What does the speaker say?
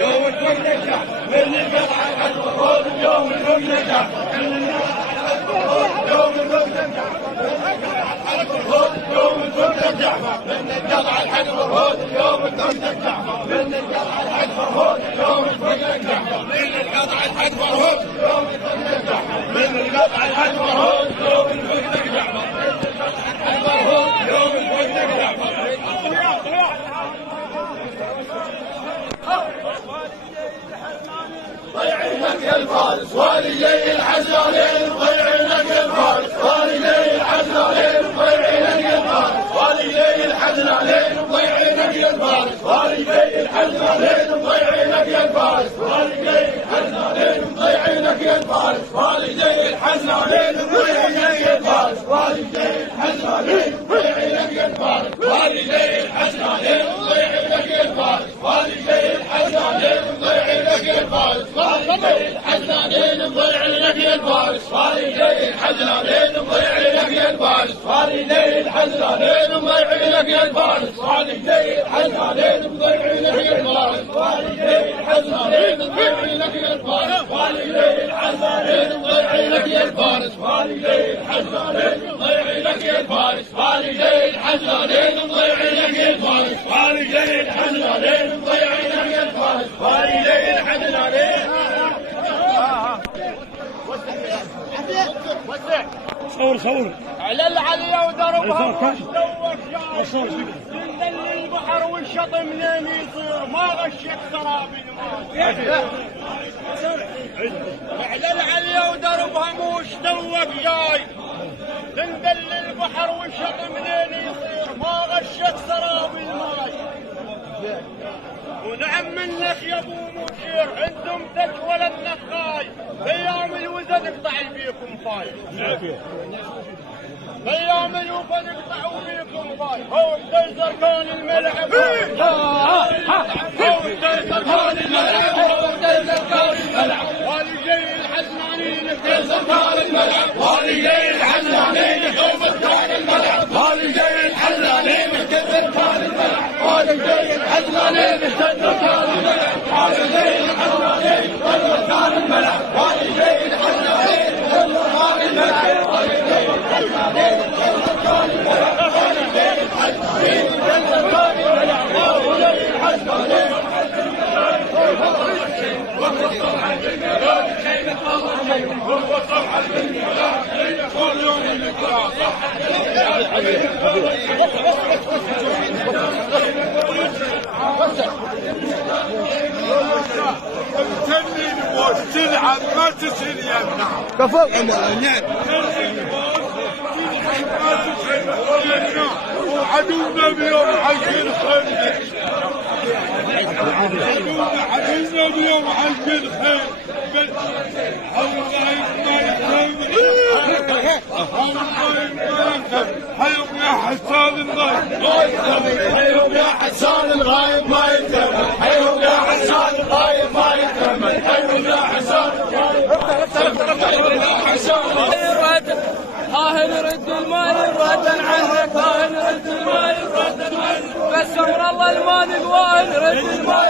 يوم الفوز نجح من القطعة حد الوصول يوم الفوز نجح يوم الفوز نجح يوم الفوز نجح من القطعة حد الوصول يوم الفوز نجح من القطعة حد الوصول يوم الفوز نجح من القطعة حد الوصول يوم الفوز نجح من القطعة حد الوصول يوم الفوز نجح يوم الفوز نجح ضيعينك يا الفارس والدي الحزانين ضيعينك يا الفارس والدي الحزانين ضيعينك يا الفارس والدي الحزانين ضيعينك يا الفارس والدي الحزانين ضيعينك يا الفارس والدي الحزانين ضيعينك يا الفارس والدي الحزانين ضيعينك يا الفارس والدي الحزانين ضيعينك يا الفارس والدي الحزانين ضيعينك يا الفارس والدي الحزانين ضيعينك يا الفارس والدي الحزانين ضيعينك يا الفارس والدي الحزانين ضيعينك يا الفارس والدي الحزانين ضيعينك يا الفارس والدي الحزانين ضيعينك يا الفارس والدي الحزانين ضيعينك يا الفارس والدي الحزانين ضيعينك يا الفارس والدي الحزانين ضيعينك يا الفارس والدي الحزانين ضيعينك يا الفارس والدي الحزانين ضيعينك يا الفارس والدي الحزانين صور على العليا ودربها مشتوك ينزل البحر والشط منين يصير ما غشك سرابي على العليا ودربها مشتوك جاي تنزل البحر والشط منين يصير ما غشك سرابي الماي ونعم منك يا ابو مشير عندهم تك ولا النخاي ايام الوزن يقطع بيكم فاي ايام الوفا نقطعوا بيكم فاي هو الديزر كان الملعب هو الديزر كان الملعب هو الديزر كان الملعب والجي الحزنانين الديزر كان الملعب والجي الحزنانين الديزر كان الملعب والجي الحزنانين الديزر كان الملعب والجي الحزنانين الديزر كان الملعب والجي الحزنانين الديزر كان الملعب والجي الحزنانين الديزر كان الملعب والجي تلعب ما تسهل يا ابن كفو عدونا بيوم حق الخير عدونا بيوم حق الخير حيوم يا حسان الغايب حيوم يا حسان الغايب ما يكمل حيوم يا حسان الغايب ما يكمل حيوم يا حسان ها نرد المال ردا عنك ها نرد المال ردا عنك بس امر الله المال نرد المال